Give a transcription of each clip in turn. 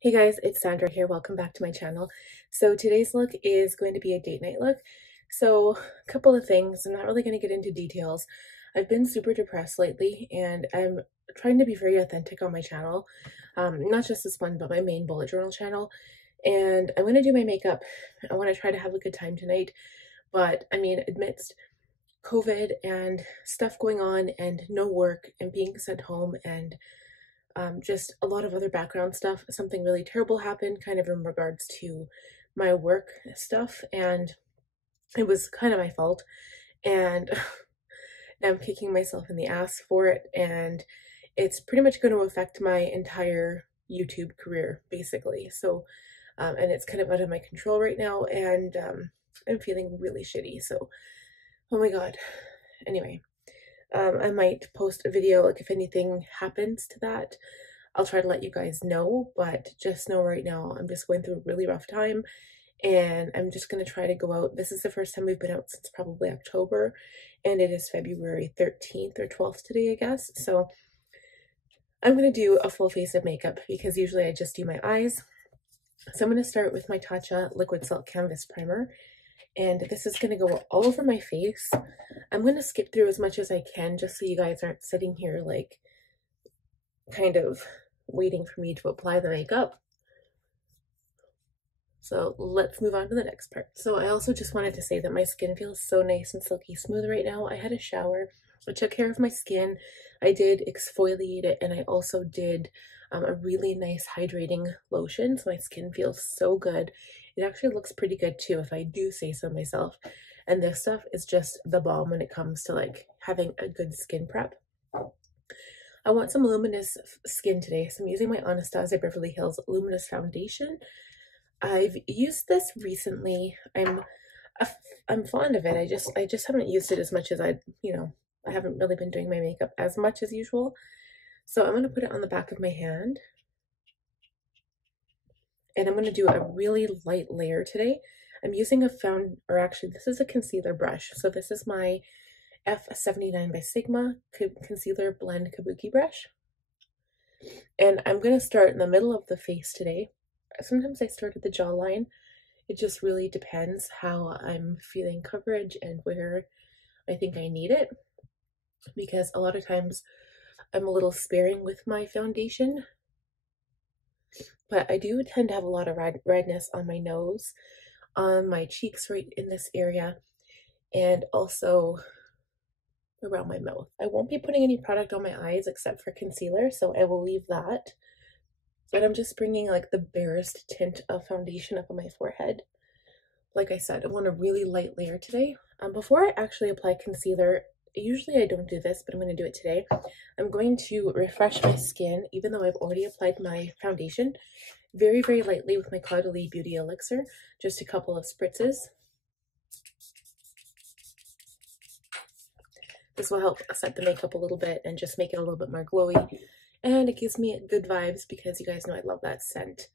Hey guys, it's Sandra here. Welcome back to my channel. So today's look is going to be a date night look. So a couple of things. I'm not really going to get into details. I've been super depressed lately and I'm trying to be very authentic on my channel. Not just this one, but my main bullet journal channel. And I'm going to do my makeup. I want to try to have a good time tonight. But I mean, amidst COVID and stuff going on and no work and being sent home and just a lot of other background stuff. Something really terrible happened kind of in regards to my work stuff, and it was kind of my fault. And now I'm kicking myself in the ass for it, and it's pretty much going to affect my entire YouTube career, basically. So, and it's kind of out of my control right now, and I'm feeling really shitty. So, oh my god. Anyway. I might post a video, like if anything happens to that, I'll try to let you guys know, but just know right now I'm just going through a really rough time and I'm just going to try to go out. This is the first time we've been out since probably October, and it is February 13th or 12th today, I guess. So I'm going to do a full face of makeup because usually I just do my eyes. So I'm going to start with my Tatcha Liquid Silk Canvas Primer. And this is going to go all over my face. I'm going to skip through as much as I can just so you guys aren't sitting here like kind of waiting for me to apply the makeup. So let's move on to the next part. So I also just wanted to say that my skin feels so nice and silky smooth right now. I had a shower. I took care of my skin. I did exfoliate it, and I also did a really nice hydrating lotion. So my skin feels so good. It actually looks pretty good too, if I do say so myself. And this stuff is just the bomb when it comes to like having a good skin prep. I want some luminous skin today, so I'm using my Anastasia Beverly Hills Luminous Foundation. I've used this recently. I'm fond of it. I just haven't used it as much as I haven't really been doing my makeup as much as usual. So I'm going to put it on the back of my hand. And I'm going to do a really light layer today. I'm using this is a concealer brush. So this is my F79 by Sigma Concealer Blend Kabuki brush. And I'm going to start in the middle of the face today. Sometimes I start at the jawline. It just really depends how I'm feeling coverage and where I think I need it. Because a lot of times I'm a little sparing with my foundation. But I do tend to have a lot of redness on my nose, on my cheeks right in this area, and also around my mouth. I won't be putting any product on my eyes except for concealer, so I will leave that. And I'm just bringing like the barest tint of foundation up on my forehead. Like I said, I want a really light layer today. Before I actually apply concealer, usually I don't do this, but I'm going to do it today. I'm going to refresh my skin, even though I've already applied my foundation, very, very lightly with my Caudalie Beauty Elixir, just a couple of spritzes. This will help set the makeup a little bit and just make it a little bit more glowy. And it gives me good vibes because you guys know I love that scent.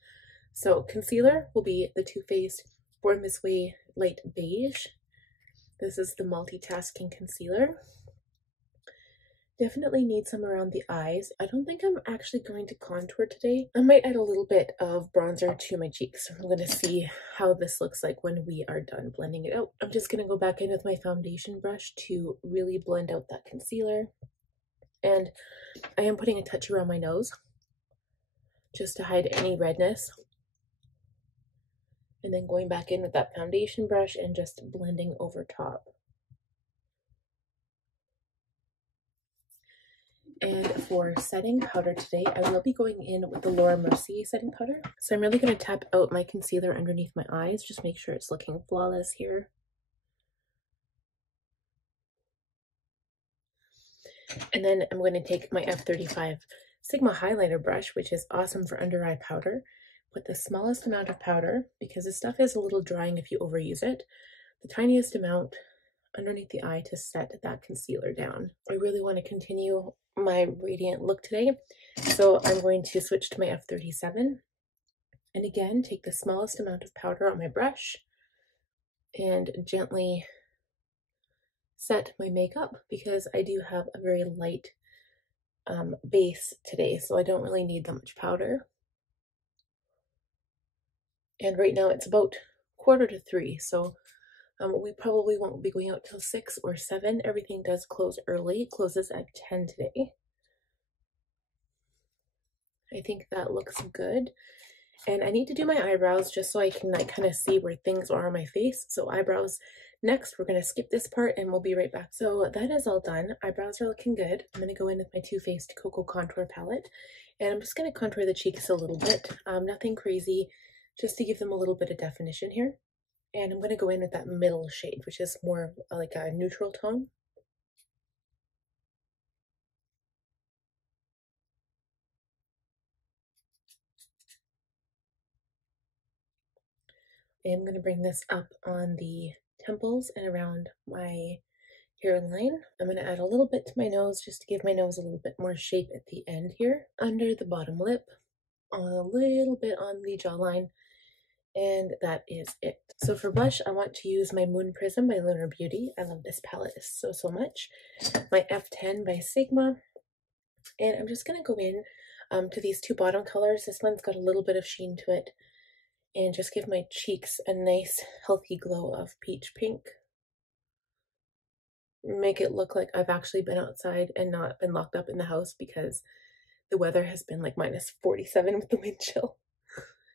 So concealer will be the Too Faced Born This Way Light Beige. This is the multitasking concealer. Definitely need some around the eyes. I don't think I'm actually going to contour today. I might add a little bit of bronzer to my cheeks. I'm going to see how this looks like when we are done blending it out. I'm just going to go back in with my foundation brush to really blend out that concealer. And I am putting a touch around my nose just to hide any redness. And then going back in with that foundation brush and just blending over top. And for setting powder today, I will be going in with the Mercier setting powder. So I'm really going to tap out my concealer underneath my eyes, just make sure it's looking flawless here. And then I'm going to take my F35 Sigma highlighter brush, which is awesome for under eye powder. Put the smallest amount of powder, because this stuff is a little drying if you overuse it, the tiniest amount underneath the eye to set that concealer down. I really want to continue my radiant look today, so I'm going to switch to my F37 and again take the smallest amount of powder on my brush and gently set my makeup, because I do have a very light base today, so I don't really need that much powder. And right now it's about 2:45, so we probably won't be going out till 6 or 7. Everything does close early. It closes at 10 today. I think that looks good. And I need to do my eyebrows just so I can like kind of see where things are on my face. So eyebrows next. We're going to skip this part and we'll be right back. So that is all done. Eyebrows are looking good. I'm going to go in with my Too Faced Cocoa Contour Palette. And I'm just going to contour the cheeks a little bit. Nothing crazy, just to give them a little bit of definition here. And I'm going to go in with that middle shade, which is more like a neutral tone. I'm going to bring this up on the temples and around my hairline. I'm going to add a little bit to my nose just to give my nose a little bit more shape at the end here. Under the bottom lip, a little bit on the jawline, and that is it. So for blush, I want to use my Moon Prism by Lunar Beauty. I love this palette so much. My F10 by Sigma. And I'm just going to go in to these two bottom colors. This one's got a little bit of sheen to it. And just give my cheeks a nice healthy glow of peach pink. Make it look like I've actually been outside and not been locked up in the house because the weather has been like -47 with the wind chill.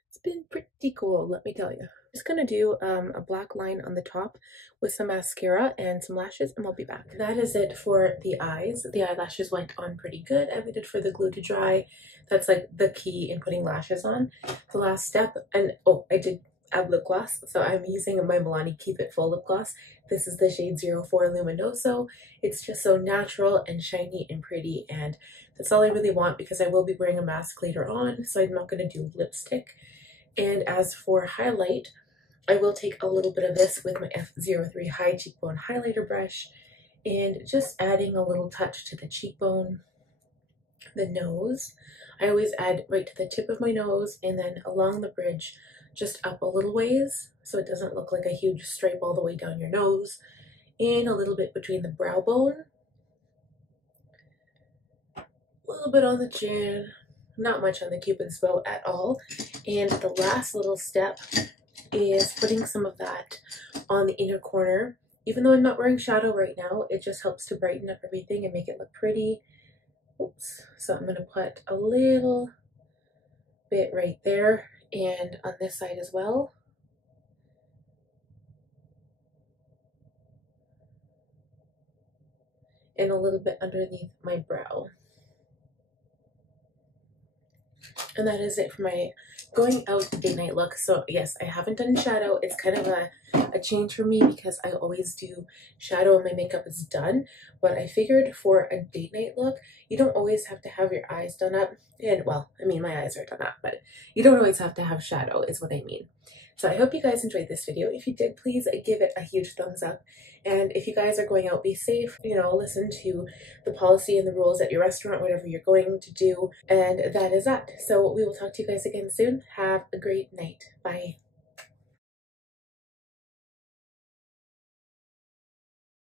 It's been pretty cool, let me tell you. I'm just gonna do a black line on the top with some mascara and some lashes, and we'll be back. That is it for the eyes. The eyelashes went on pretty good. I waited for the glue to dry. That's like the key in putting lashes on. The last step, and oh, I did add lip gloss, so I'm using my Milani Keep It Full lip gloss. This is the shade 04 Luminoso. It's just so natural and shiny and pretty, and that's all I really want because I will be wearing a mask later on, so I'm not going to do lipstick. And as for highlight, I will take a little bit of this with my F03 High Cheekbone Highlighter brush and just adding a little touch to the cheekbone, the nose. I always add right to the tip of my nose and then along the bridge, just up a little ways so it doesn't look like a huge stripe all the way down your nose, and a little bit between the brow bone, a little bit on the chin, not much on the Cupid's bow at all. And the last little step is putting some of that on the inner corner. Even though I'm not wearing shadow right now, it just helps to brighten up everything and make it look pretty. Oops. So I'm going to put a little bit right there and on this side as well. And a little bit underneath my brow. And that is it for my going out date night look. So yes, I haven't done shadow. It's kind of a change for me because I always do shadow when my makeup is done. But I figured for a date night look, you don't always have to have your eyes done up. And well, I mean, my eyes are done up, but you don't always have to have shadow is what I mean. So I hope you guys enjoyed this video. If you did, please give it a huge thumbs up. And if you guys are going out, be safe, you know, listen to the policy and the rules at your restaurant, whatever you're going to do. And that is that. So we will talk to you guys again soon. Have a great night. Bye.